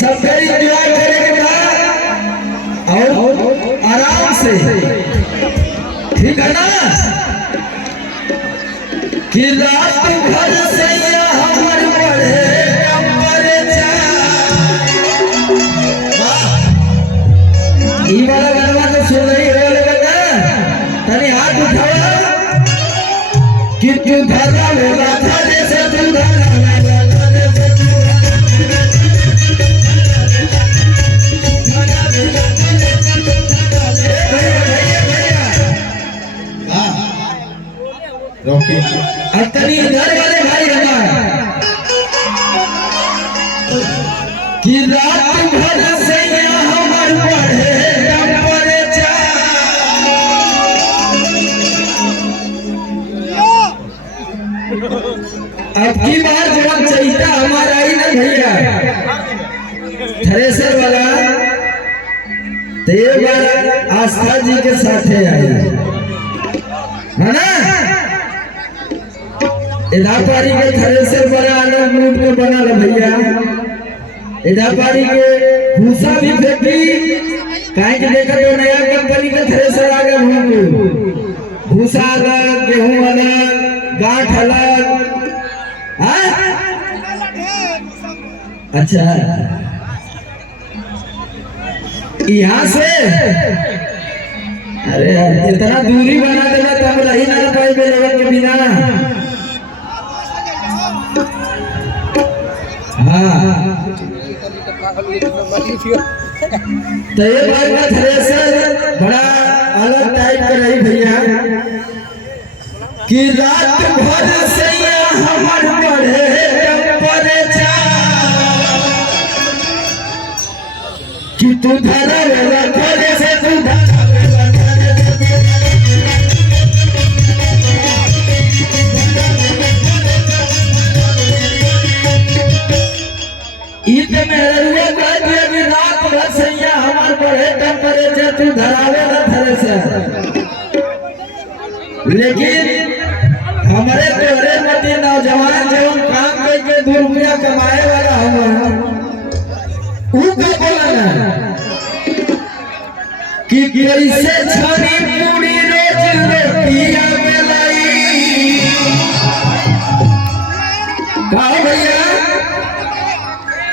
सब एंजॉय करेंगे और आराम से, ठीक है ना। कि रात भर से हमर बढ़े ई वाला गाना तो सुन रही हो लगता तनी हाथ उठाओ कि तू धरा लेला था जैसे तू धरा लेला था जैसे तू रॉकी अतनी इधर वाले भाई हमारे कि रात भर से हमर बढ़े अब की बार जवान चाहिए हमारा ही ना भैया थ्रेसर वाला तो ये बार आस्था जी के साथ है ना। इधापारी के थ्रेसर बड़ा अलग मूड में बना ला भैया। इधापारी के भूसा भी फेंकी काहे के देखा तो नया कंपनी का थ्रेसर आ गया भूसा अलग गेहूं अलग गांठ अलग। अच्छा यहाँ से अरे इतना दूरी बना देगा तब रही ना पाए लेवल के बिना। हाँ तो ये बात का थ्रेसर बड़ा अलग टाइप का रही भैया कि रात भर से हमर बढ़े कि तू धरा लेला था जैसे तू धरा लेला था ईद में रुआ कह दिया कि रात भर से हमार बढ़े टेम्परेचर तू धरावे ना थरे से। लेकिन हमारे तोहरे मती नौजवान जवन काम करके 2 रुपया कमाए वाला हुआ कि कैसे छनी पूरी रोज रोटिया मिलाई कहा भैया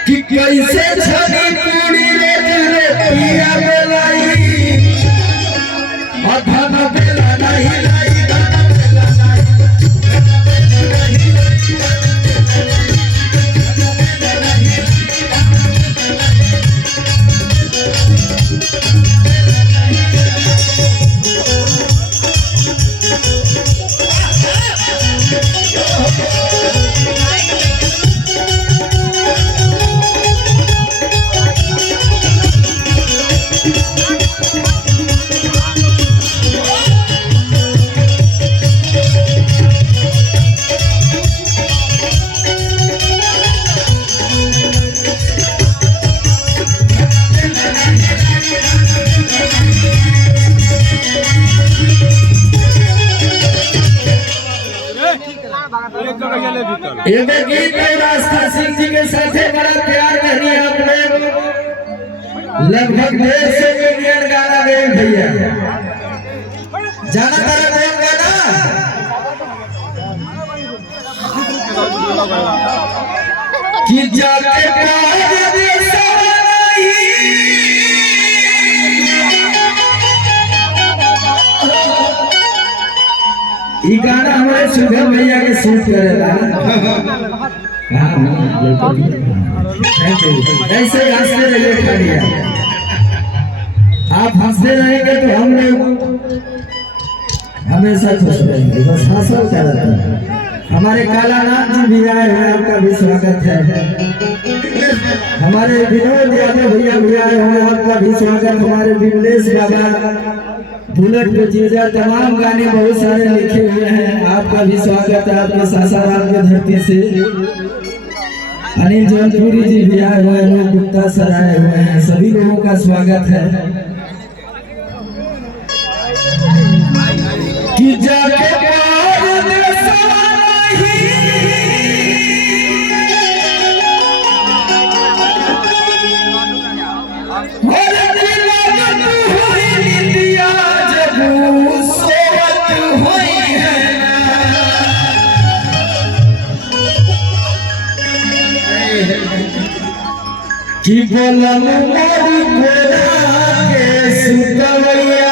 कि कैसे छनी पूरी रोज रोटिया मिलाई धन बेला नहीं लाई धन बेला एक गीत रास्ता सिंह जी के साथ बड़ा प्यार करी आप लोग लगभग 150 मिलियन गाना गए भैया। जाना तारा कौन गाना कि जाके ये गाना हमारे सुगम भैया के शूट करेगा। ऐसे हंसते रहिए खाली आप हंसते रहेंगे तो हम लोग हमेशा खुश रहेंगे। बस हंसो क्या रहता है। हमारे काला नाथ जी भी आए हैं आपका भी स्वागत है। हमारे विनोद यादव भैया भी आए हैं आपका भी स्वागत। हमारे विमलेश बाबा बुलेट पे जीजा तमाम गाने बहुत सारे लिखे हुए हैं आपका भी स्वागत है। आपके सासाराम के धरती से अनिल जौनपुरी जी भी आए हुए हैं गुप्ता सर आए हुए हैं सभी लोगों का स्वागत है। कि जाके कि बोलम मोरी कोरा के सुतवैया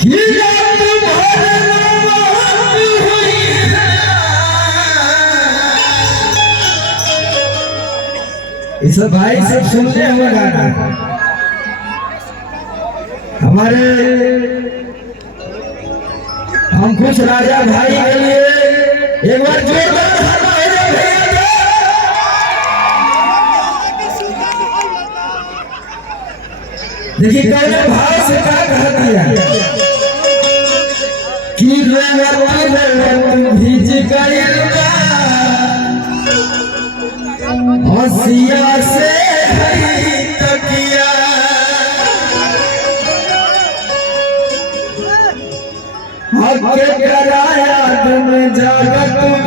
कि रात भर मोहब्बत हुई है। इस भाई से सुनते हुए गाना हमारे हम कुछ राजा भाई के लिए एक बार जोरदार देखिए कौन भाव से क्या कह दिया कि रोवत भीज गइल हसिया से हई तकिया हक कराया तुम जागत